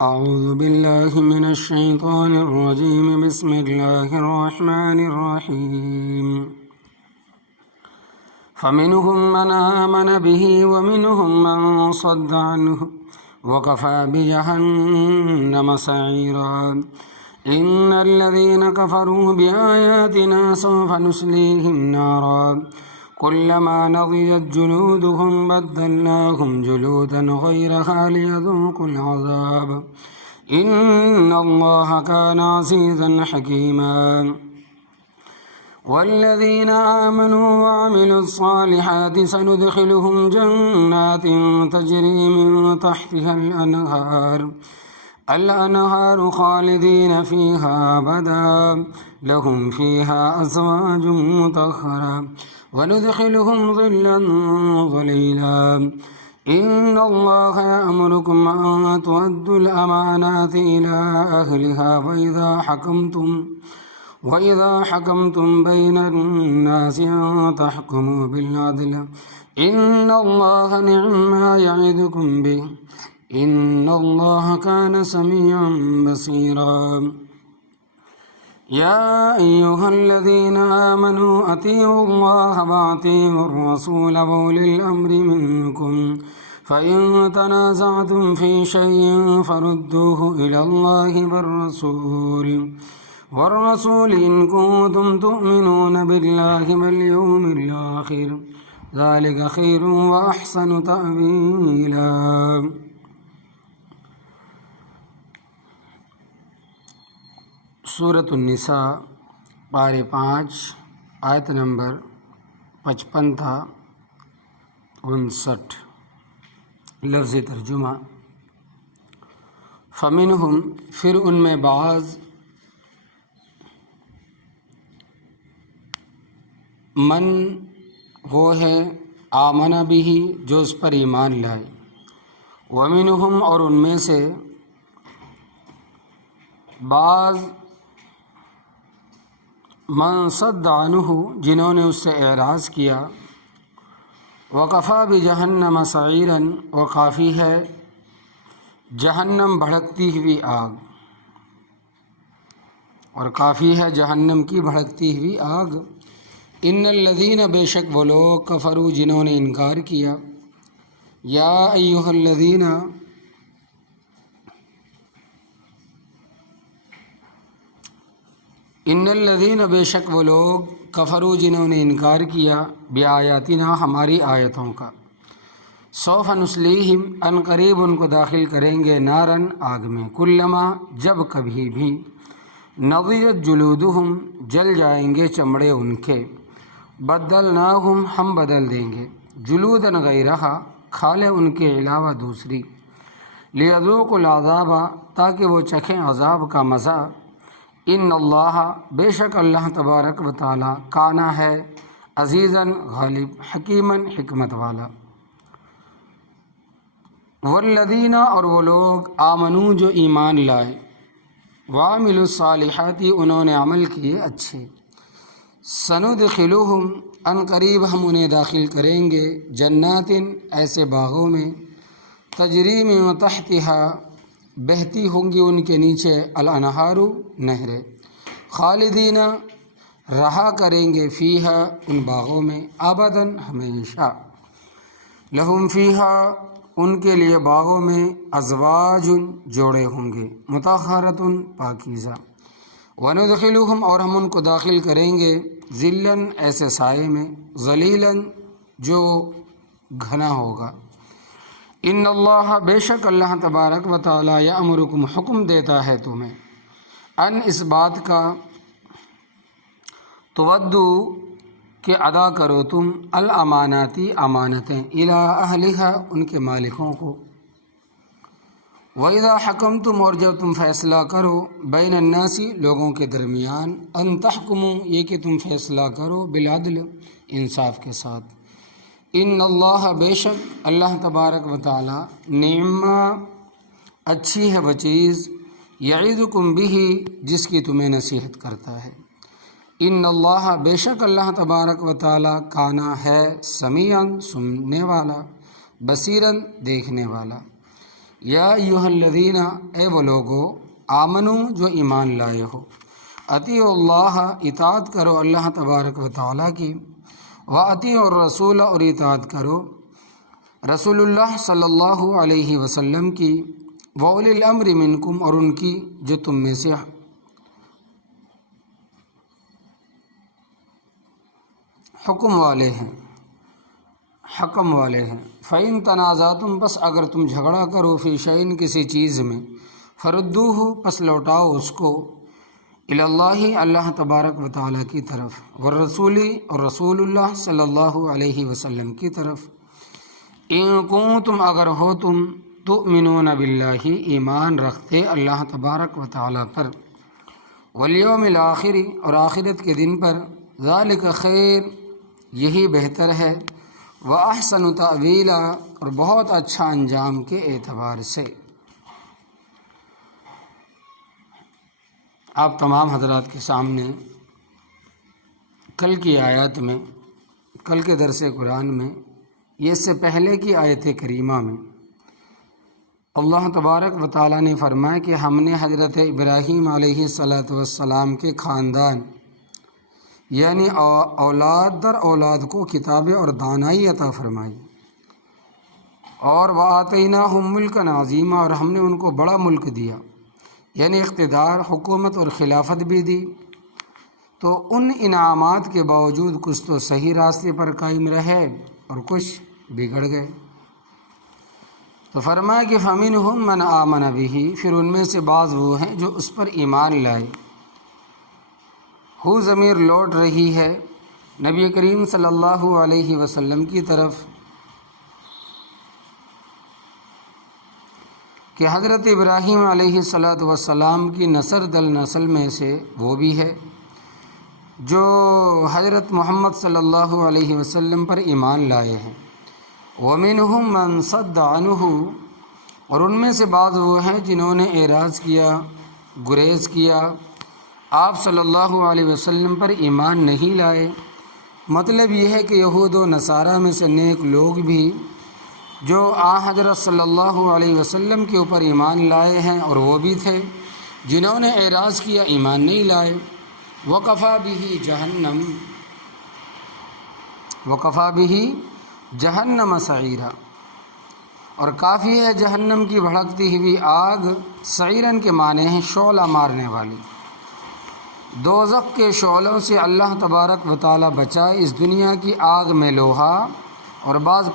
أعوذ بالله من الشيطان الرجيم. بسم الله الرحمن الرحيم. فمنهم من آمن به ومنهم من صد عنه وكفى بجهنم سعيرا. إن الذين كفروا بآياتنا سوف نصليهم نارا كلما نضجت جلودهم بدلناهم جلودا غيرها ليذوقوا العذاب إن الله كان عزيزا حكيما. والذين آمنوا وعملوا الصالحات سندخلهم جنات تجري من تحتها الأنهار خالدين فيها أبدا لهم فيها أزواج مطهرة وندخلهم ظلا ظليلا. إن الله يأمركم أن تؤدوا الأمانات إلى أهلها وإذا حكمتم بين الناس أن تحكموا بالعدل إن الله نعم ما يعظكم به إن الله كان سميعا بصيرا. يا أيها الذين آمنوا أطيعوا الله وأطيعوا الرسول وأولي الأمر منكم فإن تنازعتم في شيء فردوه إلى الله والرسول إن كنتم تؤمنون بالله واليوم الآخر ذلك خير وأحسن تأويلا. سورۃ النساء پارے 5 آیت نمبر 55 تھا 59. لفظ ترجمہ. فمنہم پھر ان میں بعض من وہ ہے آمن بھی جو اس پر ایمان لائے ومنہم اور ان میں سے بعض من صد عنہ جنہوں نے اس سے اعراض کیا وکفیٰ بجہنم سعیرا و کافی ہے جہنم بھڑکتی ہوئی آگ اور کافی ہے جہنم کی بھڑکتی ہوئی آگ. ان الذین بے شک وہ لوگ کفروا جنہوں نے انکار کیا. یا ایھا الذین ان الذین بے شک وہ لوگ کفروا جنہوں نے انکار کیا بآیاتنا ہماری آیتوں کا سوف نصلیہم ان قریب ان کو داخل کریں گے نارن آگ میں کلما جب کبھی بھی نضجت جلودہم جل جائیں گے چمڑے ان کے بدلناہم ہم بدل دیں گے جلودن غیرہا کھالے ان کے علاوہ دوسری لیذوقوا العذاب تاکہ وہ چکھیں عذاب کا مزہ. ان اللہ بے شک اللہ تبارک و تعالی کانا ہے عزیزاً غالب حکیماً حکمت والا. والذین اور وہ لوگ آمنو جو ایمان لائے وعملوا الصالحات انہوں نے عمل کیے اچھے سندخلہم ان قریب ہم انہیں داخل کریں گے جنات ایسے باغوں میں تجری من تحتہا بہتی ہوں گی ان کے نیچے الانہار نہریں خالدین رہا کریں گے فیہا ان باغوں میں ابداً ہمیشہ لہم فیہا ان کے لیے باغوں میں ازواج جوڑے ہوں گے مطہرۃ پاکیزہ وندخلہم اور ہم ان کو داخل کریں گے ذلاً ایسے سائے میں ظلیلاً جو گھنا ہوگا. ان اللہ بے شک اللہ تبارک و تعالی یامرکم حکم دیتا ہے تمہیں ان اس بات کا تودو کہ ادا کرو تم الاماناتی امانتیں الی اہلہا ان کے مالکوں کو وَإِذَا حَكَمْتُمْ اور جب تم فیصلہ کرو بین الناس لوگوں کے درمیان ان تحکموا یہ کہ تم فیصلہ کرو بالعدل انصاف کے ساتھ. ان اللہ بے شک اللہ تبارک و تعالی نعم اچھی ہے وہ چیز یعظکم بہ جس کی تمہیں نصیحت کرتا ہے. ان اللہ بے شک اللہ تبارک و تعالی کانا ہے سمیعاً سننے والا بصیراً دیکھنے والا. یا ایھا الذین، اے وہ لوگو، آمنو جو ایمان لائے ہو، اطیعوا اللہ، اطاعت کرو اللہ تبارک و تعالیٰ کی، واطیعوا الرسول، اور اطاعت کرو رسول اللہ صلی اللہ علیہ وسلم کی، واولی الامر منکم، اور ان کی جو تم میں سے حکم والے ہیں، حکم والے ہیں۔ فَإِن تَنَازَعْتُمْ، بس اگر تم جھگڑا کرو، فی شیء، کسی چیز میں، فردوہ، پس لوٹاؤ اس کو، الی اللہ، اللہ تبارک و تعالیٰ کی طرف، والرسول، اور رسول اللہ صلی اللہ علیہ وسلم کی طرف، ان کنتم، اگر ہو تم، تؤمنون باللہ، ایمان رکھتے اللہ تبارک و تعالیٰ پر، والیوم الآخر، اور آخرت کے دن پر، ذالک خیر، یہی بہتر ہے، وَأَحْسَنُ تَأْوِيلًا، اور بہت اچھا انجام کے اعتبار سے۔ آپ تمام حضرات کے سامنے کل کی آیات میں، کل کے درس قرآن میں، یہ اس سے پہلے کی آیت کریمہ میں اللہ تبارک و تعالیٰ نے فرمایا کہ ہم نے حضرت ابراہیم علیہ السلام کے خاندان، یعنی اولاد در اولاد کو کتابیں اور دانائی عطا فرمائی، اور وَآتَيْنَاهُمْ مُلْكًا عَظِيمًا، اور ہم نے ان کو بڑا ملک دیا، یعنی اقتدار، حکومت اور خلافت بھی دی۔ تو ان انعامات کے باوجود کچھ تو صحیح راستے پر قائم رہے اور کچھ بگڑ گئے۔ تو فرمایا کہ فَمِنْهُمْ مَنْ آمَنَ بِهِ، پھر ان میں سے بعض وہ ہیں جو اس پر ایمان لائے۔ ہو ضمیر لوٹ رہی ہے نبی کریم صلی اللہ علیہ وسلم کی طرف کہ حضرت ابراہیم علیہ السلام کی نسل دل نسل میں سے وہ بھی ہے جو حضرت محمد صلی اللہ علیہ وسلم پر ایمان لائے ہیں۔ وَمِنْهُمْ مَنْ صَدَّ عَنْهُ، اور ان میں سے بعض وہ ہیں جنہوں نے اعراض کیا، گریز کیا، آپ صلی اللہ علیہ وسلم پر ایمان نہیں لائے۔ مطلب یہ ہے کہ یہود و نصارہ میں سے نیک لوگ بھی جو حضرت صلی اللہ علیہ وسلم کے اوپر ایمان لائے ہیں، اور وہ بھی تھے جنہوں نے اعراض کیا، ایمان نہیں لائے۔ وَكَفَى بِهِ جَهَنَّمَ، وَكَفَى بِهِ جَهَنَّمَ سَعِيرًا، اور کافی ہے جہنم کی بھڑکتی ہوئی آگ، سعیرن کے معنی ہیں شعلہ مارنے والی۔ دوزخ کے شعلوں سے اللہ تبارک و تعالیٰ بچائے۔ اس دنیا کی آگ میں لوہا اور بعض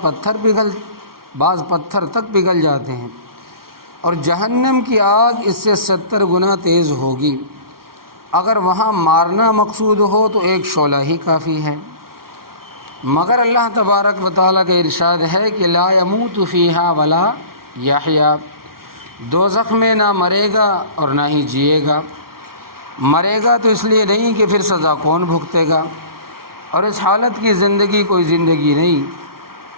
پتھر تک پگھل جاتے ہیں، اور جہنم کی آگ اس سے 70 گنا تیز ہوگی۔ اگر وہاں مارنا مقصود ہو تو ایک شعلہ ہی کافی ہے، مگر اللہ تبارک و تعالیٰ کا ارشاد ہے کہ لا یموت فیہا ولا یحیا، دوزخ میں نہ مرے گا اور نہ ہی جیے گا۔ مرے گا تو اس لیے نہیں کہ پھر سزا کون بھگتے گا، اور اس حالت کی زندگی کوئی زندگی نہیں۔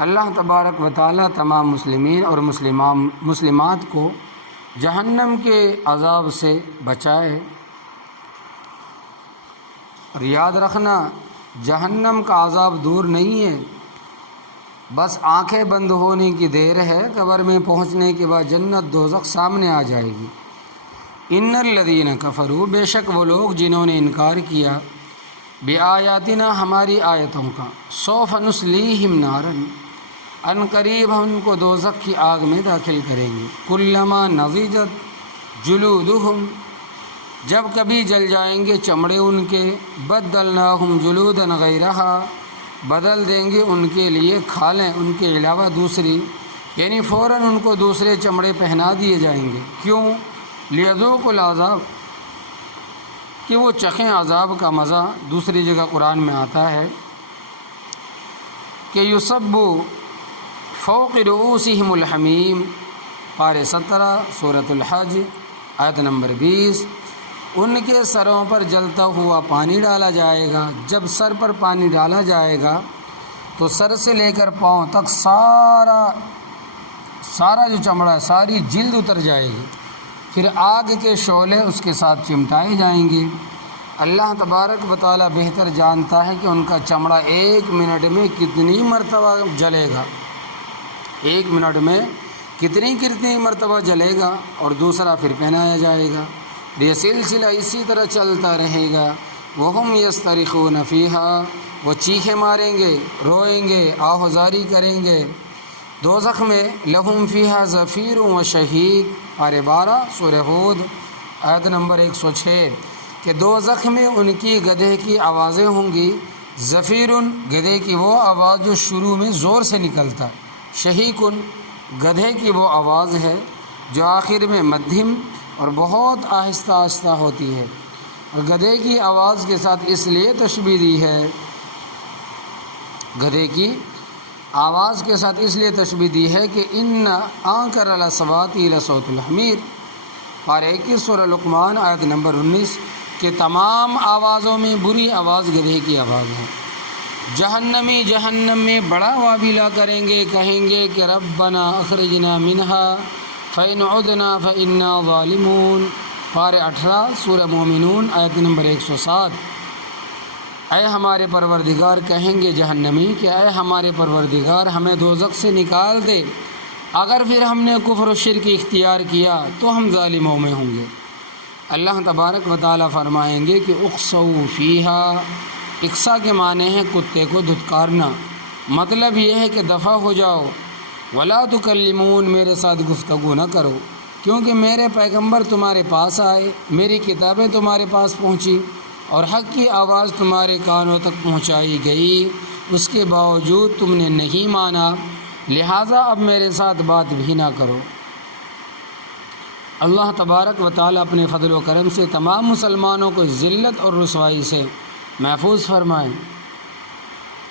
اللہ تبارک و تعالیٰ تمام مسلمین اور مسلمات کو جہنم کے عذاب سے بچائے۔ اور یاد رکھنا، جہنم کا عذاب دور نہیں ہے، بس آنکھیں بند ہونے کی دیر ہے۔ قبر میں پہنچنے کے بعد جنت دوزخ سامنے آ جائے گی۔ ان الذین کفروا، بے شک وہ لوگ جنہوں نے انکار کیا، بآیاتنا، ہماری آیتوں کا، سوف نصلیہم نارا، ان قریب ہم ان کو دوزخ کی آگ میں داخل کریں گے۔ کلما نضجت جلودہم، جب کبھی جل جائیں گے چمڑے ان کے، بدلناہم جلودا غیرہا، بدل دیں گے ان کے لیے کھالیں ان کے علاوہ دوسری، یعنی فوراً ان کو دوسرے چمڑے پہنا دیے جائیں گے۔ کیوں؟ لیذوقوا العذاب، کہ وہ چکھیں عذاب کا مزہ۔ دوسری جگہ قرآن میں آتا ہے کہ یصب فوق رؤوسہم الحمیم، پارہ 17 سورۃ الحج آیت نمبر 20، ان کے سروں پر جلتا ہوا پانی ڈالا جائے گا۔ جب سر پر پانی ڈالا جائے گا تو سر سے لے کر پاؤں تک سارا جو چمڑا، ساری جلد اتر جائے گی، پھر آگ کے شعلے اس کے ساتھ چمٹائے جائیں گے۔ اللہ تبارک و تعالیٰ بہتر جانتا ہے کہ ان کا چمڑا 1 منٹ میں کتنی مرتبہ جلے گا، 1 منٹ میں کتنی مرتبہ جلے گا اور دوسرا پھر پہنایا جائے گا۔ یہ سلسلہ اسی طرح چلتا رہے گا۔ وہم یسترخون فیہا، وہ چیخیں ماریں گے، روئیں گے، آہوزاری کریں گے دوزخ میں۔ لہم فیہا زفیر و شہیق، پارہ 12 سورہ ہود آیت نمبر 106، کہ دوزخ میں ان کی گدھے کی آوازیں ہوں گی۔ زفیرن، گدھے کی وہ آواز جو شروع میں زور سے نکلتا ہے۔ شہیقن، گدھے کی وہ آواز ہے جو آخر میں مدھم اور بہت آہستہ آہستہ ہوتی ہے۔ اور گدھے کی آواز کے ساتھ اس لیے تشبیہ دی ہے، گدھے کی آواز کے ساتھ اس لیے تشبیہ دی ہے کہ ان آنکر الاصوات لصوت الحمیر، پارہ 21 سورہ لقمان آیت نمبر 19، کہ تمام آوازوں میں بری آواز گدھے کی آواز ہے۔ جہنمی جہنم میں بڑا وابلہ کریں گے، کہیں گے کہ ربنا اخرجنا منہا فإن عدنا فإنا ظالمون، پارہ 18 سورہ مومنون آیت نمبر 107۔ اے ہمارے پروردگار، کہیں گے جہنمی کہ اے ہمارے پروردگار ہمیں دوزخ سے نکال دے، اگر پھر ہم نے کفر و شرک اختیار کیا تو ہم ظالموں میں ہوں گے۔ اللہ تبارک و تعالیٰ فرمائیں گے کہ اقصوا فیہا، اقصا کے معنی ہے کتے کو دھتکارنا، مطلب یہ ہے کہ دفع ہو جاؤ۔ ولا تکلمون، میرے ساتھ گفتگو نہ کرو، کیونکہ میرے پیغمبر تمہارے پاس آئے، میری کتابیں تمہارے پاس پہنچی اور حق کی آواز تمہارے کانوں تک پہنچائی گئی، اس کے باوجود تم نے نہیں مانا، لہٰذا اب میرے ساتھ بات بھی نہ کرو۔ اللہ تبارک و تعالیٰ اپنے فضل و کرم سے تمام مسلمانوں کو ذلت اور رسوائی سے محفوظ فرمائیں۔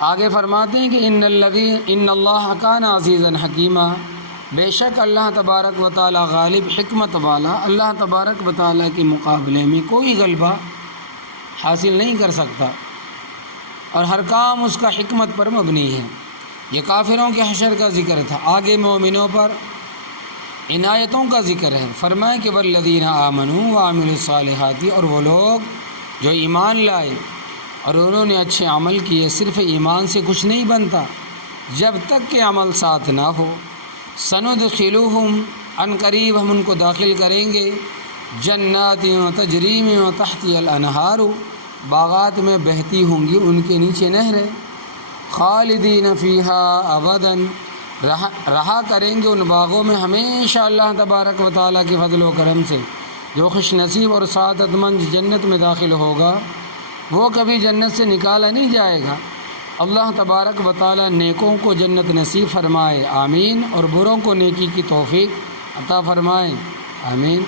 آگے فرماتے ہیں کہ ان اللہ کان عزیزا حکیما، بے شک اللہ تبارک و تعالیٰ غالب حکمت والا، اللہ تبارک و تعالیٰ کے مقابلے میں کوئی غلبہ حاصل نہیں کر سکتا، اور ہر کام اس کا حکمت پر مبنی ہے۔ یہ کافروں کے حشر کا ذکر تھا، آگے مومنوں پر عنایتوں کا ذکر ہے۔ فرمائے کہ والذین آمنوا وعملوا الصالحات، اور وہ لوگ جو ایمان لائے اور انہوں نے اچھے عمل کیے۔ صرف ایمان سے کچھ نہیں بنتا جب تک کہ عمل ساتھ نہ ہو۔ سندخلوہم، ان قریب ہم ان کو داخل کریں گے، جنات تجری من تحتها الانہار، باغات میں بہتی ہوں گی ان کے نیچے نہریں، خالدین فیہا ابدا، رہا کریں گے ان باغوں میں ہمیشہ اللہ تبارک و تعالیٰ کے فضل و کرم سے۔ جو خوش نصیب اور سعادت مند جنت میں داخل ہوگا وہ کبھی جنت سے نکالا نہیں جائے گا۔ اللہ تبارک و تعالیٰ نیکوں کو جنت نصیب فرمائے، آمین، اور بروں کو نیکی کی توفیق عطا فرمائے، آمین۔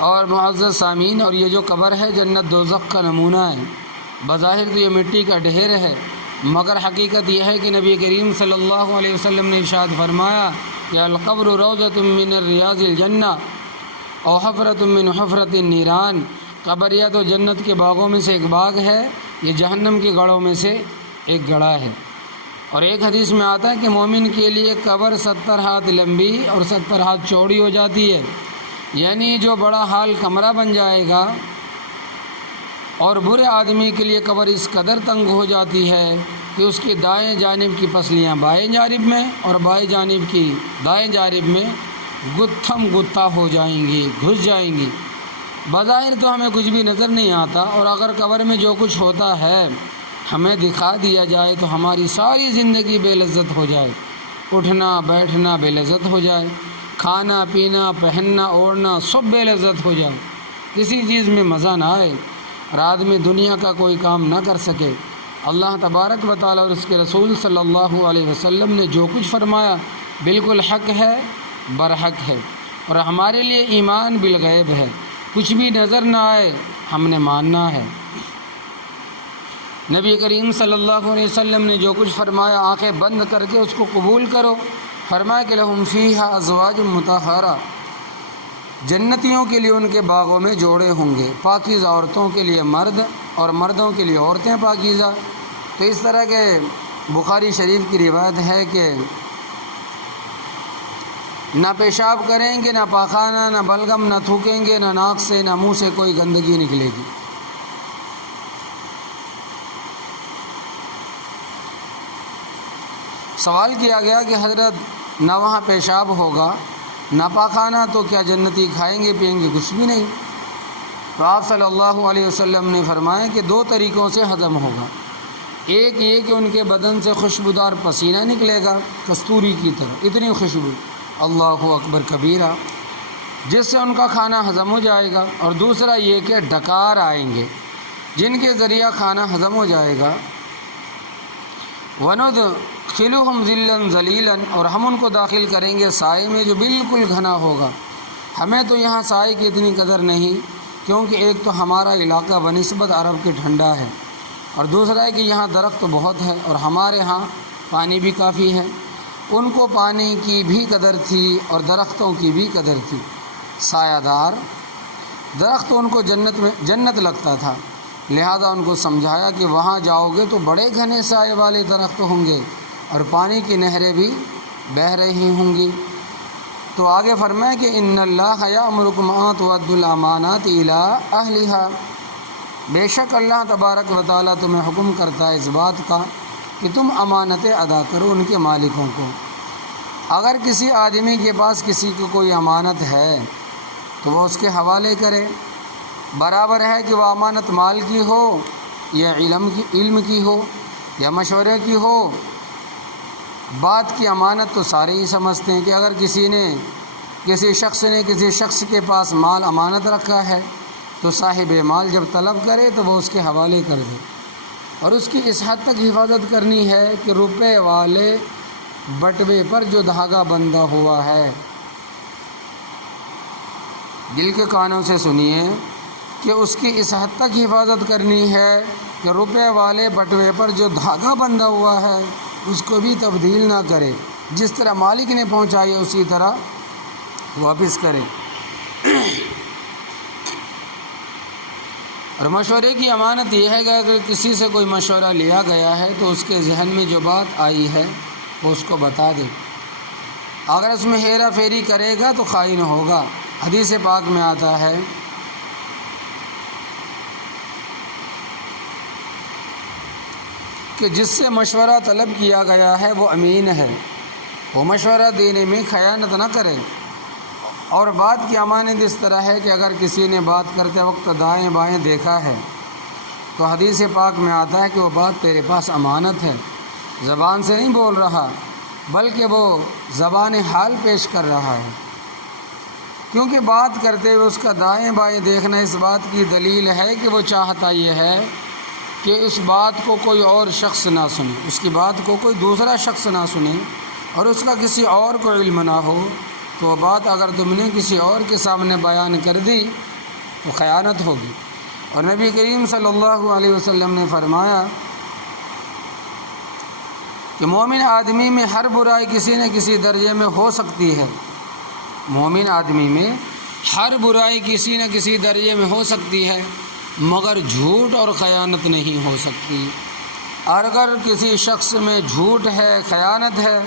اور معزز سامعین، اور یہ جو قبر ہے جنت دوزخ کا نمونہ ہے۔ بظاہر تو یہ مٹی کا ڈھیر ہے، مگر حقیقت یہ ہے کہ نبی کریم صلی اللہ علیہ وسلم نے ارشاد فرمایا کہ القبر روضۃ من ریاض الجنہ او حفرۃ من حفرۃ النیران، قبر یا تو جنت کے باغوں میں سے ایک باغ ہے، یہ جہنم کے گڑھوں میں سے ایک گڑھا ہے۔ اور ایک حدیث میں آتا ہے کہ مومن کے لیے قبر 70 ہاتھ لمبی اور 70 ہاتھ چوڑی ہو جاتی ہے، یعنی جو بڑا حال کمرہ بن جائے گا، اور برے آدمی کے لیے قبر اس قدر تنگ ہو جاتی ہے کہ اس کی دائیں جانب کی پسلیاں بائیں جانب میں اور بائیں جانب کی دائیں جانب میں گتھم گتھا ہو جائیں گی، گھس جائیں گی۔ بظاہر تو ہمیں کچھ بھی نظر نہیں آتا، اور اگر قبر میں جو کچھ ہوتا ہے ہمیں دکھا دیا جائے تو ہماری ساری زندگی بے لذت ہو جائے، اٹھنا بیٹھنا بے لذت ہو جائے، کھانا پینا پہننا اوڑھنا سب بے لذت ہو جائے، کسی چیز میں مزہ نہ آئے، اور آدمی دنیا کا کوئی کام نہ کر سکے۔ اللہ تبارک و تعالیٰ اور اس کے رسول صلی اللہ علیہ وسلم نے جو کچھ فرمایا بالکل حق ہے، برحق ہے، اور ہمارے لیے ایمان بالغیب ہے، کچھ بھی نظر نہ آئے ہم نے ماننا ہے۔ نبی کریم صلی اللہ علیہ وسلم نے جو کچھ فرمایا آنکھیں بند کر کے اس کو قبول کرو۔ فرمایا کہ لہم فیہا ازواج مطہرہ، جنتیوں کے لیے ان کے باغوں میں جوڑے ہوں گے، پاکیزہ عورتوں کے لیے مرد اور مردوں کے لیے عورتیں پاکیزہ۔ تو اس طرح کے بخاری شریف کی روایت ہے کہ نہ پیشاب کریں گے، نہ پاخانہ، نہ بلغم، نہ تھوکیں گے، نہ ناک سے نہ منہ سے کوئی گندگی نکلے گی۔ سوال کیا گیا کہ حضرت نہ وہاں پیشاب ہوگا نہ پاخانہ، تو کیا جنتی کھائیں گے پئیں گے؟ کچھ بھی نہیں۔ تو آپ صلی اللہ علیہ وسلم نے فرمایا کہ دو طریقوں سے ہضم ہوگا، ایک یہ کہ ان کے بدن سے خوشبودار پسینہ نکلے گا کستوری کی طرح، اتنی خوشبو، اللہ اکبر کبیرہ، جس سے ان کا کھانا ہضم ہو جائے گا، اور دوسرا یہ کہ ڈکار آئیں گے جن کے ذریعہ کھانا ہضم ہو جائے گا۔ وَنُدْخِلُهُمْ ظِلًّا ظَلِيلًا، اور ہم ان کو داخل کریں گے سائے میں جو بالکل گھنا ہوگا۔ ہمیں تو یہاں سائے کی اتنی قدر نہیں، کیونکہ ایک تو ہمارا علاقہ بنسبت عرب کے ٹھنڈا ہے، اور دوسرا ہے کہ یہاں درخت بہت ہے اور ہمارے ہاں پانی بھی کافی ہے۔ ان کو پانی کی بھی قدر تھی اور درختوں کی بھی قدر تھی، سایہ دار درخت ان کو جنت لگتا تھا، لہذا ان کو سمجھایا کہ وہاں جاؤ گے تو بڑے گھنے سائے والے درخت ہوں گے اور پانی کی نہریں بھی بہہ رہی ہوں گی۔ تو آگے فرمایا کہ ان اللہ یأمرکم ان تؤدوا الامانات الی اہلھا، بے شک اللہ تبارک و تعالیٰ تمہیں حکم کرتا ہے اس بات کا کہ تم امانتیں ادا کرو ان کے مالکوں کو۔ اگر کسی آدمی کے پاس کسی کو کوئی امانت ہے تو وہ اس کے حوالے کرے، برابر ہے کہ وہ امانت مال کی ہو یا علم کی ہو یا مشورے کی ہو۔ بات کی امانت تو سارے ہی سمجھتے ہیں کہ اگر کسی شخص کے پاس مال امانت رکھا ہے تو صاحب مال جب طلب کرے تو وہ اس کے حوالے کر دے، اور اس کی اس حد تک حفاظت کرنی ہے کہ روپے والے بٹوے پر جو دھاگا بندھا ہوا ہے، دل کے کانوں سے سنیے کہ اس کی اس حد تک حفاظت کرنی ہے کہ روپے والے بٹوے پر جو دھاگا بندھا ہوا ہے اس کو بھی تبدیل نہ کرے، جس طرح مالک نے پہنچائی اسی طرح واپس کرے۔ اور مشورے کی امانت یہ ہے کہ اگر کسی سے کوئی مشورہ لیا گیا ہے تو اس کے ذہن میں جو بات آئی ہے وہ اس کو بتا دے، اگر اس میں ہیرا پھیری کرے گا تو خائن ہوگا۔ حدیث پاک میں آتا ہے کہ جس سے مشورہ طلب کیا گیا ہے وہ امین ہے، وہ مشورہ دینے میں خیانت نہ کرے۔ اور بات کی امانت اس طرح ہے کہ اگر کسی نے بات کرتے وقت دائیں بائیں دیکھا ہے تو حدیث پاک میں آتا ہے کہ وہ بات تیرے پاس امانت ہے، زبان سے نہیں بول رہا بلکہ وہ زبان حال پیش کر رہا ہے، کیونکہ بات کرتے ہوئے اس کا دائیں بائیں دیکھنا اس بات کی دلیل ہے کہ وہ چاہتا یہ ہے کہ اس بات کو کوئی اور شخص نہ سنے، اس کی بات کو کوئی دوسرا شخص نہ سنے اور اس کا کسی اور کو علم نہ ہو، تو وہ بات اگر تم نے کسی اور کے سامنے بیان کر دی تو خیانت ہوگی۔ اور نبی کریم صلی اللہ علیہ وسلم نے فرمایا کہ مومن آدمی میں ہر برائی کسی نہ کسی درجے میں ہو سکتی ہے، مومن آدمی میں ہر برائی کسی نہ کسی درجے میں ہو سکتی ہے، مگر جھوٹ اور خیانت نہیں ہو سکتی۔ اور اگر کسی شخص میں جھوٹ ہے، خیانت ہے،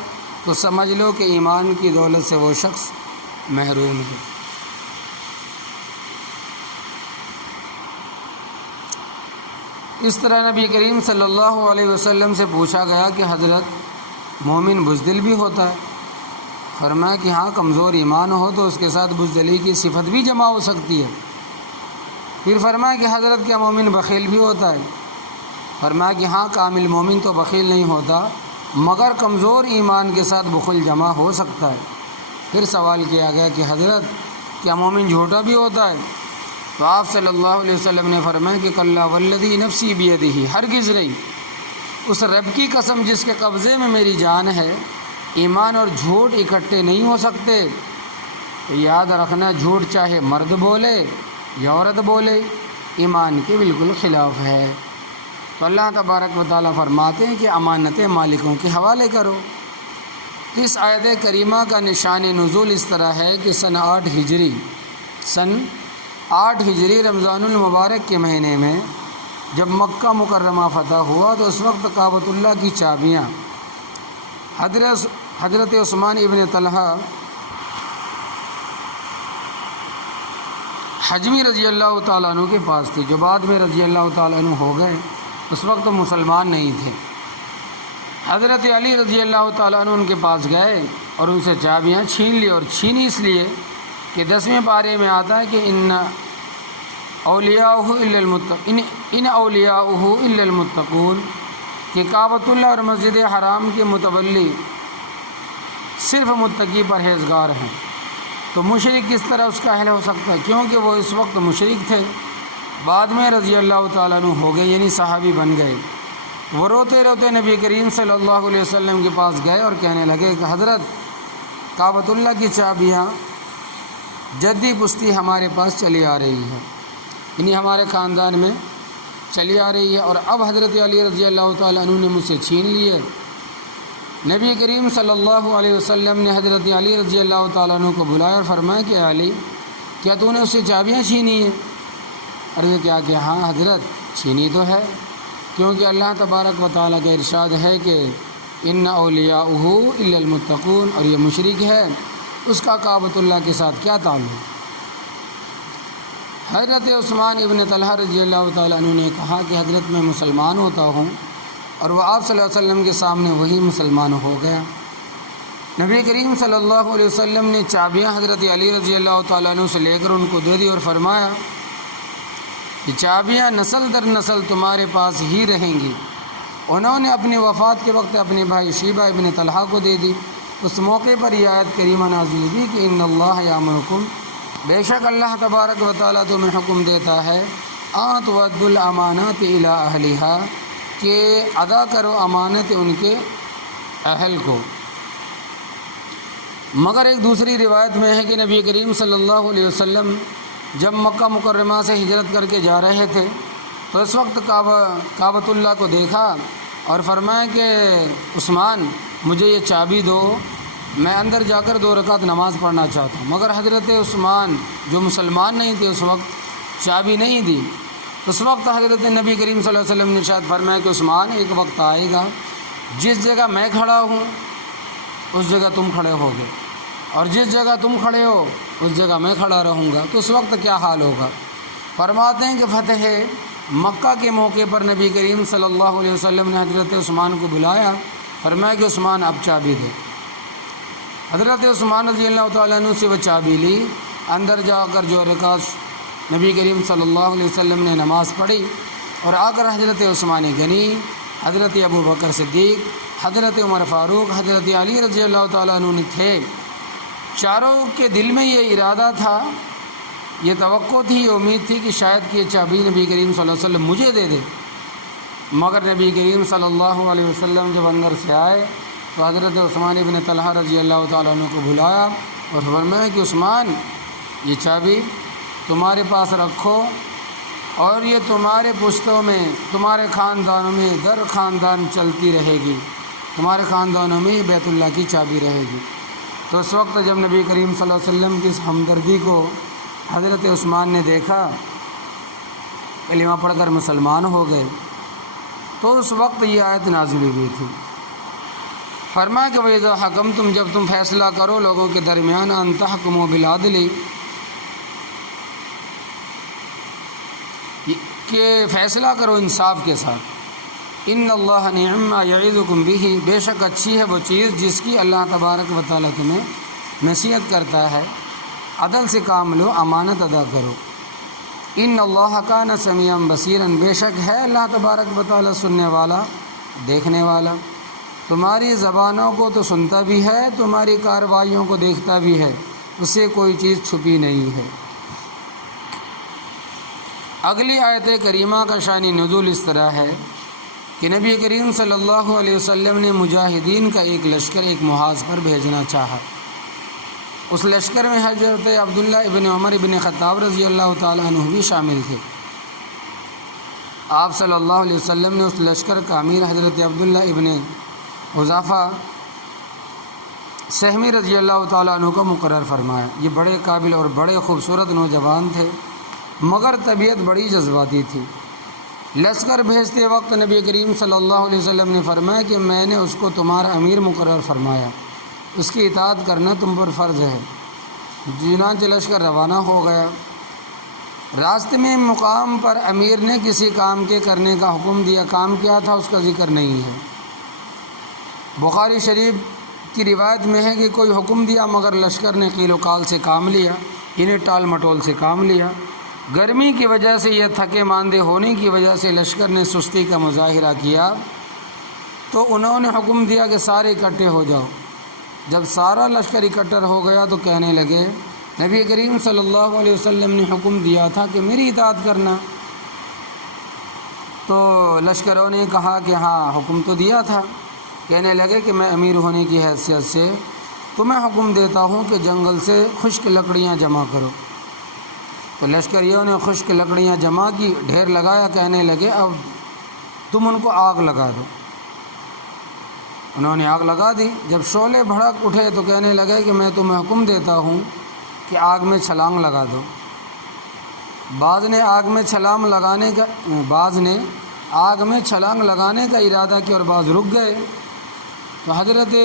تو سمجھ لو کہ ایمان کی دولت سے وہ شخص محروم ہے۔ اس طرح نبی کریم صلی اللہ علیہ وسلم سے پوچھا گیا کہ حضرت مومن بزدل بھی ہوتا ہے؟ فرمایا کہ ہاں، کمزور ایمان ہو تو اس کے ساتھ بزدلی کی صفت بھی جمع ہو سکتی ہے۔ پھر فرمایا کہ حضرت کیا مومن بخیل بھی ہوتا ہے؟ فرمایا کہ ہاں، کامل مومن تو بخیل نہیں ہوتا مگر کمزور ایمان کے ساتھ بخل جمع ہو سکتا ہے۔ پھر سوال کیا گیا کہ حضرت کیا مومن جھوٹا بھی ہوتا ہے؟ تو آپ صلی اللہ علیہ وسلم نے فرمایا کہ کلا والذی نفسی بیدہ، ہرگز نہیں، اس رب کی قسم جس کے قبضے میں میری جان ہے، ایمان اور جھوٹ اکٹھے نہیں ہو سکتے۔ تو یاد رکھنا، جھوٹ چاہے مرد بولے یا عورت بولے، ایمان کے بالکل خلاف ہے۔ تو اللہ تبارک و تعالیٰ فرماتے ہیں کہ امانتیں مالکوں کے حوالے کرو۔ تو اس آیت کریمہ کا نشان نزول اس طرح ہے کہ سن 8 ہجری رمضان المبارک کے مہینے میں جب مکہ مکرمہ فتح ہوا تو اس وقت کعبۃ اللہ کی چابیاں حضرت عثمان ابن طلحہ حجمی رضی اللہ تعالیٰ عنہ کے پاس تھی، جو بعد میں رضی اللہ تعالیٰ عنہ ہو گئے، اس وقت مسلمان نہیں تھے۔ حضرت علی رضی اللہ تعالیٰ عنہ ان کے پاس گئے اور ان سے چابیاں چھین لی، اور چھینی اس لیے کہ 10ویں پارے میں آتا ہے کہ ان اولیاءہ الا المتقون، کہ کعبۃ اللہ اور مسجد حرام کے متولی صرف متقی پرہیزگار ہیں۔ تو مشرک کس طرح اس کا اہل ہو سکتا ہے؟ کیونکہ وہ اس وقت مشرک تھے، بعد میں رضی اللہ تعالیٰ عنہ ہو گئے، یعنی صحابی بن گئے۔ وہ روتے روتے نبی کریم صلی اللہ علیہ وسلم کے پاس گئے اور کہنے لگے کہ حضرت، کعبۃ اللہ کی چابیاں جدی پشتی ہمارے پاس چلی آ رہی ہے، یعنی ہمارے خاندان میں چلی آ رہی ہے، اور اب حضرت علی رضی اللہ تعالیٰ عنہ نے مجھ سے چھین لیے۔ نبی کریم صلی اللہ علیہ وسلم نے حضرت علی رضی اللہ تعالیٰ عنہ کو بلایا اور فرمایا کہ علی، کیا تو نے اس سے چابیاں چھینی ہیں؟ عرض کیا کہ ہاں حضرت، چھینی تو ہے، کیونکہ اللہ تبارک و تعالیٰ کا ارشاد ہے کہ ان اولیاءہ الا المتقون، اور یہ مشرک ہے، اس کا کعبۃ اللہ کے ساتھ کیا تعلق؟ حضرت عثمان ابن طلحہ رضی اللہ تعالیٰ عنہ نے کہا کہ حضرت میں مسلمان ہوتا ہوں، اور وہ آپ صلی اللہ علیہ وسلم کے سامنے وہی مسلمان ہو گیا۔ نبی کریم صلی اللہ علیہ وسلم نے چابیاں حضرت علی رضی اللہ تعالیٰ عنہ سے لے کر ان کو دے دی اور فرمایا کہ چابیاں نسل در نسل تمہارے پاس ہی رہیں گی۔ انہوں نے اپنی وفات کے وقت اپنے بھائی شیبہ ابن طلحہ کو دے دی۔ اس موقع پر یہ آیت کریمہ نازل ہوئی کہ ان اللہ یامرکم، بے شک اللہ تبارک و تعالیٰ تمہیں حکم دیتا ہے ان تؤدوا الامانات الی اہلہا، کہ ادا کرو امانت ان کے اہل کو۔ مگر ایک دوسری روایت میں ہے کہ نبی کریم صلی اللہ علیہ وسلم جب مکہ مکرمہ سے ہجرت کر کے جا رہے تھے تو اس وقت کعبۃ اللہ کو دیکھا اور فرمایا کہ عثمان، مجھے یہ چابی دو، میں اندر جا کر 2 رکعت نماز پڑھنا چاہتا ہوں۔ مگر حضرت عثمان جو مسلمان نہیں تھے اس وقت، چابی نہیں دی۔ اس وقت حضرت نبی کریم صلی اللہ علیہ وسلم نے ارشاد فرمایا کہ عثمان، ایک وقت آئے گا جس جگہ میں کھڑا ہوں اس جگہ تم کھڑے ہوگے، اور جس جگہ تم کھڑے ہو اس جگہ میں کھڑا رہوں گا، تو اس وقت کیا حال ہوگا؟ فرماتے ہیں کہ فتح مکہ کے موقع پر نبی کریم صلی اللہ علیہ وسلم نے حضرت عثمان کو بلایا، فرمایا کہ عثمان اب چابی دے۔ حضرت عثمان رضی اللہ تعالیٰ عنہ سے وہ چابی لی، اندر جا کر جو رکعت نبی کریم صلی اللہ علیہ وسلم نے نماز پڑھی، اور آ کر حضرت عثمان غنی، حضرت ابو بکر صدیق، حضرت عمر فاروق، حضرت علی رضی اللہ تعالیٰ عنہ تھے۔ چاروں کے دل میں یہ ارادہ تھا، یہ توقع تھی، یہ امید تھی کہ شاید کہ یہ چابی نبی کریم صلی اللہ علیہ وسلم مجھے دے دے۔ مگر نبی کریم صلی اللہ علیہ وسلم جب اندر سے آئے تو حضرت عثمان ابن طلحہ رضی اللہ تعالیٰ عنہ کو بلایا اور فرمایا کہ عثمان، یہ چابی تمہارے پاس رکھو، اور یہ تمہارے پشتوں میں، تمہارے خاندانوں میں در خاندان چلتی رہے گی، تمہارے خاندانوں میں یہ بیت اللہ کی چابی رہے گی۔ تو اس وقت جب نبی کریم صلی اللہ علیہ وسلم کی اس ہمدردی کو حضرت عثمان نے دیکھا، کلمہ پڑھ کر مسلمان ہو گئے، تو اس وقت یہ آیت نازل ہوئی تھی۔ فرمایا کہ وَإِذَا حَكَمْتُمْ، جب تم فیصلہ کرو لوگوں کے درمیان، أَن تَحْكُمُوا بِالْعَدْلِ، کہ فیصلہ کرو انصاف کے ساتھ۔ ان اللہ نعم ما یعظکم بہ، بے شک اچھی ہے وہ چیز جس کی اللہ تبارک و تعالیٰ تمہیں نصیحت کرتا ہے۔ عدل سے کام لو، امانت ادا کرو۔ ان اللہ کان سمیعا بصیرا، بے شک ہے اللہ تبارک و تعالیٰ سننے والا، دیکھنے والا۔ تمہاری زبانوں کو تو سنتا بھی ہے، تمہاری کارروائیوں کو دیکھتا بھی ہے، اس سے کوئی چیز چھپی نہیں ہے۔ اگلی آیت کریمہ کا شان نزول اس طرح ہے کہ نبی کریم صلی اللہ علیہ وسلم نے مجاہدین کا ایک لشکر ایک محاذ پر بھیجنا چاہا۔ اس لشکر میں حضرت عبداللہ ابن عمر ابن خطاب رضی اللہ تعالیٰ عنہ بھی شامل تھے۔ آپ صلی اللہ علیہ وسلم نے اس لشکر کا امیر حضرت عبداللہ ابن حذافہ سہمی رضی اللہ تعالیٰ عنہ کو مقرر فرمایا۔ یہ بڑے قابل اور بڑے خوبصورت نوجوان تھے، مگر طبیعت بڑی جذباتی تھی۔ لشکر بھیجتے وقت نبی کریم صلی اللہ علیہ وسلم نے فرمایا کہ میں نے اس کو تمہارا امیر مقرر فرمایا، اس کی اطاعت کرنا تم پر فرض ہے۔ چنانچہ لشکر روانہ ہو گیا۔ راستے میں مقام پر امیر نے کسی کام کے کرنے کا حکم دیا، کام کیا تھا اس کا ذکر نہیں ہے۔ بخاری شریف کی روایت میں ہے کہ کوئی حکم دیا مگر لشکر نے قیل و قال سے کام لیا، انہیں ٹال مٹول سے کام لیا۔ گرمی کی وجہ سے یا تھکے ماندے ہونے کی وجہ سے لشکر نے سستی کا مظاہرہ کیا تو انہوں نے حکم دیا کہ سارے اکٹھے ہو جاؤ۔ جب سارا لشکر اکٹھا ہو گیا تو کہنے لگے نبی کریم صلی اللہ علیہ وسلم نے حکم دیا تھا کہ میری اطاعت کرنا۔ تو لشکروں نے کہا کہ ہاں حکم تو دیا تھا۔ کہنے لگے کہ میں امیر ہونے کی حیثیت سے تمہیں حکم دیتا ہوں کہ جنگل سے خشک لکڑیاں جمع کرو۔ تو لشکریوں نے خشک لکڑیاں جمع کی، ڈھیر لگایا، کہنے لگے اب تم ان کو آگ لگا دو۔ انہوں نے آگ لگا دی۔ جب شعلے بھڑک اٹھے تو کہنے لگے کہ میں تمہیں حکم دیتا ہوں کہ آگ میں چھلانگ لگا دو۔ بعض نے آگ میں چھلانگ لگانے کا ارادہ کیا اور بعض رک گئے۔ تو حضرت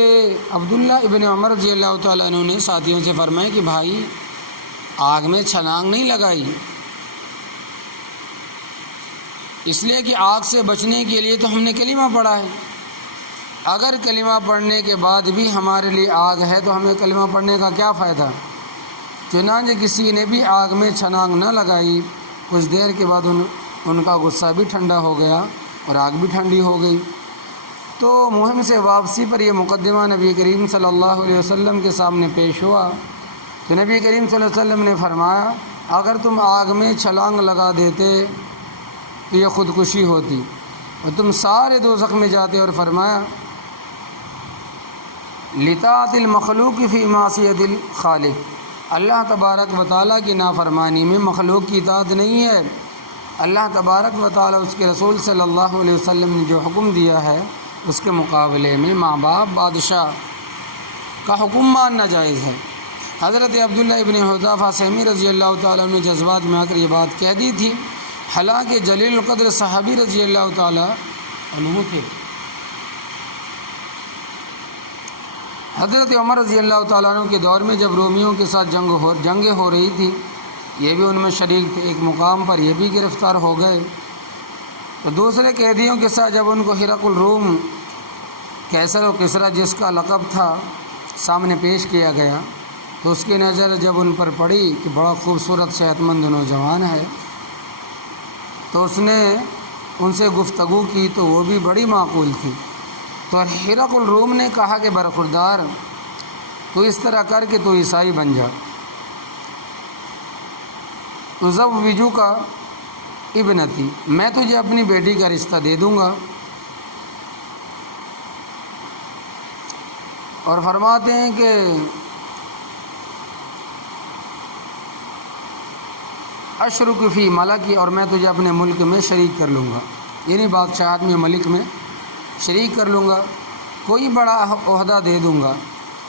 عبداللہ ابن عمر رضی اللہ تعالیٰ عنہ نے ساتھیوں سے فرمایا کہ بھائی آگ میں چھلانگ نہیں لگائی، اس لیے کہ آگ سے بچنے کے لیے تو ہم نے کلمہ پڑھا ہے۔ اگر کلمہ پڑھنے کے بعد بھی ہمارے لیے آگ ہے تو ہمیں کلمہ پڑھنے کا کیا فائدہ؟ چنانچہ کسی نے بھی آگ میں چھلانگ نہ لگائی۔ کچھ دیر کے بعد ان کا غصہ بھی ٹھنڈا ہو گیا اور آگ بھی ٹھنڈی ہو گئی۔ تو مہم سے واپسی پر یہ مقدمہ نبی کریم صلی اللہ علیہ وسلم کے سامنے پیش ہوا تو نبی کریم صلی اللہ علیہ وسلم نے فرمایا اگر تم آگ میں چھلانگ لگا دیتے تو یہ خودکشی ہوتی اور تم سارے دوزخ میں جاتے، اور فرمایا لطاعت المخلوق فی معصیت الخالق، اللہ تبارک و تعالیٰ کی نافرمانی میں مخلوق کی اطاعت نہیں ہے۔ اللہ تبارک و تعالیٰ اس کے رسول صلی اللہ علیہ وسلم نے جو حکم دیا ہے اس کے مقابلے میں ماں باپ بادشاہ کا حکم ماننا جائز ہے۔ حضرت عبداللہ ابن حذیفہ سہمی رضی اللہ تعالیٰ عنہ جذبات میں آ کر یہ بات کہہ دی تھی، حالانکہ جلیل القدر صحابی رضی اللہ تعالیٰ عنہ تھے۔ حضرت عمر رضی اللہ تعالیٰ عنہ کے دور میں جب رومیوں کے ساتھ جنگیں ہو رہی تھی، یہ بھی ان میں شریک تھے، ایک مقام پر یہ بھی گرفتار ہو گئے۔ تو دوسرے قیدیوں کے ساتھ جب ان کو ہرقل الروم قیصر و کسریٰ جس کا لقب تھا سامنے پیش کیا گیا تو اس کی نظر جب ان پر پڑی کہ بڑا خوبصورت صحت مند نوجوان ہے تو اس نے ان سے گفتگو کی تو وہ بھی بڑی معقول تھی۔ تو ہرقل الروم نے کہا کہ برخوردار تو اس طرح کر کے تو عیسائی بن جا، تزوجک ابنتی، میں تجھے اپنی بیٹی کا رشتہ دے دوں گا۔ اور فرماتے ہیں کہ اشرک فی ملکی، اور میں تجھے اپنے ملک میں شریک کر لوں گا، یعنی بادشاہت میں ملک میں شریک کر لوں گا، کوئی بڑا عہدہ دے دوں گا،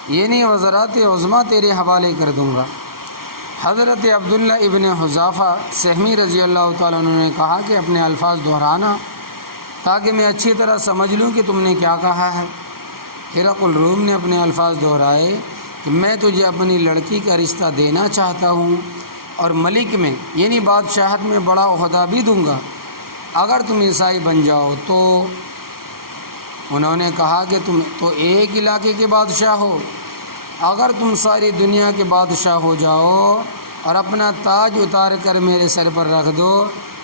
یعنی وزارت عظمیٰ تیرے حوالے کر دوں گا۔ حضرت عبداللہ ابن حذیفہ سہمی رضی اللہ تعالیٰ عنہ نے کہا کہ اپنے الفاظ دہرانا تاکہ میں اچھی طرح سمجھ لوں کہ تم نے کیا کہا ہے۔ ہرقل الروم نے اپنے الفاظ دہرائے کہ میں تجھے اپنی لڑکی کا رشتہ دینا چاہتا ہوں اور ملک میں یعنی بادشاہت میں بڑا عہدہ بھی دوں گا اگر تم عیسائی بن جاؤ۔ تو انہوں نے کہا کہ تم تو ایک علاقے کے بادشاہ ہو، اگر تم ساری دنیا کے بادشاہ ہو جاؤ اور اپنا تاج اتار کر میرے سر پر رکھ دو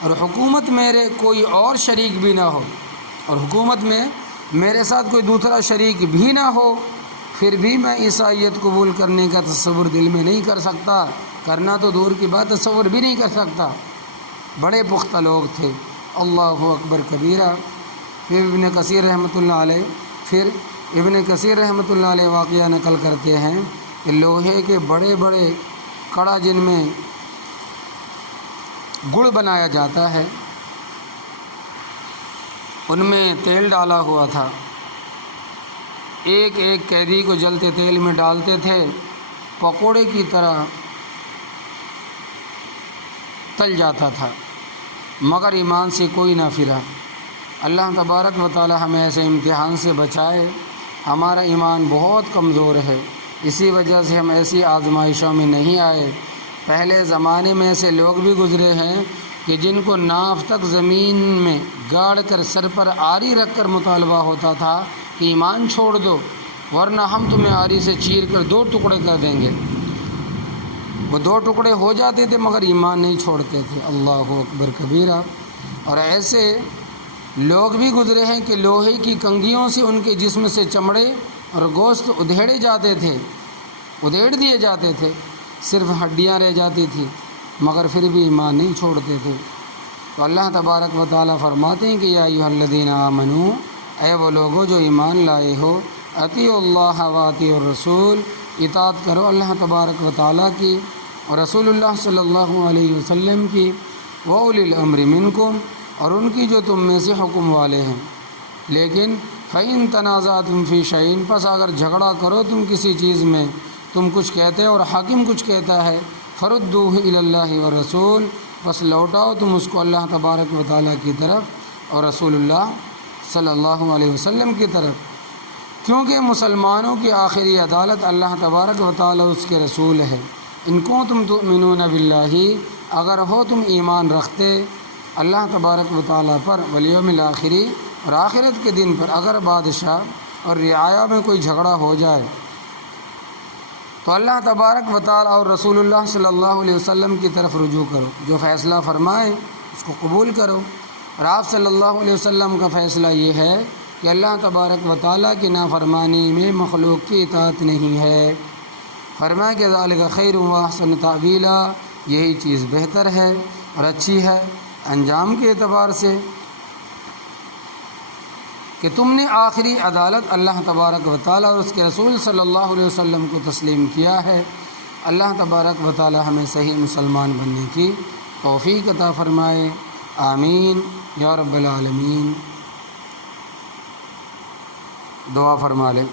اور حکومت میرے کوئی اور شریک بھی نہ ہو، اور حکومت میں میرے ساتھ کوئی دوسرا شریک بھی نہ ہو، پھر بھی میں عیسائیت قبول کرنے کا تصور دل میں نہیں کر سکتا، کرنا تو دور کی بات تصور بھی نہیں کر سکتا۔ بڑے پختہ لوگ تھے۔ اللہ اکبر کبیرہ۔ پھر ابن کثیر رحمۃ اللہ علیہ واقعہ نقل کرتے ہیں کہ لوہے کے بڑے بڑے کڑا جن میں گڑ بنایا جاتا ہے ان میں تیل ڈالا ہوا تھا، ایک ایک قیدی کو جلتے تیل میں ڈالتے تھے، پکوڑے کی طرح تل جاتا تھا، مگر ایمان سے کوئی نہ پھرا۔ اللہ تبارک و تعالی ہمیں ایسے امتحان سے بچائے۔ ہمارا ایمان بہت کمزور ہے، اسی وجہ سے ہم ایسی آزمائشوں میں نہیں آئے۔ پہلے زمانے میں ایسے لوگ بھی گزرے ہیں کہ جن کو ناف تک زمین میں گاڑ کر سر پر آری رکھ کر مطالبہ ہوتا تھا کہ ایمان چھوڑ دو ورنہ ہم تمہیں آری سے چیر کر 2 ٹکڑے کر دیں گے، وہ 2 ٹکڑے ہو جاتے تھے مگر ایمان نہیں چھوڑتے تھے۔ اللہ اکبر کبیرہ۔ اور ایسے لوگ بھی گزرے ہیں کہ لوہے کی کنگھیوں سے ان کے جسم سے چمڑے اور گوشت ادھیڑے جاتے تھے، ادھیڑ دیے جاتے تھے، صرف ہڈیاں رہ جاتی تھیں مگر پھر بھی ایمان نہیں چھوڑتے تھے۔ تو اللہ تبارک و تعالیٰ فرماتے ہیں کہ یا ایھا الذین آمنو، اے وہ لوگو جو ایمان لائے ہو، اطیعوا اللہ و اطیعوا الرسول، اطاعت کرو اللہ تبارک و تعالیٰ کی اور رسول اللہ صلی اللہ علیہ وسلم کی، وَأُولِي الْأَمْرِ مِنْکُمْ، اور ان کی جو تم میں سے حکم والے ہیں۔ لیکن فَإِن تَنَازَعْتُمْ فِي شَيْءٍ، پس اگر جھگڑا کرو تم کسی چیز میں، تم کچھ کہتے اور حاکم کچھ کہتا ہے، فَرُدُّوهُ إِلَى اللَّهِ وَالرَّسُولِ، بس لوٹاؤ تم اس کو اللہ تبارک و تعالیٰ کی طرف اور رسول اللہ صلی اللہ علیہ وسلم کی طرف، کیونکہ مسلمانوں کی آخری عدالت اللہ تبارک و تعالیٰ اس کے رسول ہے۔ ان کنتم تؤمنون باللہ، اگر ہو تم ایمان رکھتے اللہ تبارک و تعالیٰ پر، والیوم الآخری، اور آخرت کے دن پر، اگر بادشاہ اور رعایا میں کوئی جھگڑا ہو جائے تو اللہ تبارک و تعالیٰ اور رسول اللہ صلی اللہ علیہ وسلم کی طرف رجوع کرو، جو فیصلہ فرمائے اس کو قبول کرو۔ اور آپ صلی اللہ علیہ وسلم کا فیصلہ یہ ہے کہ اللہ تبارک و تعالیٰ کی نافرمانی میں مخلوق کی اطاعت نہیں ہے۔ فرمایا کہ ذالک خیر و احسن تأویلا، یہی چیز بہتر ہے اور اچھی ہے انجام کے اعتبار سے، کہ تم نے آخری عدالت اللہ تبارک و تعالیٰ اور اس کے رسول صلی اللہ علیہ وسلم کو تسلیم کیا ہے۔ اللہ تبارک و تعالیٰ ہمیں صحیح مسلمان بننے کی توفیق عطا فرمائے، آمین یا رب العالمین۔ دعا فرما لیں۔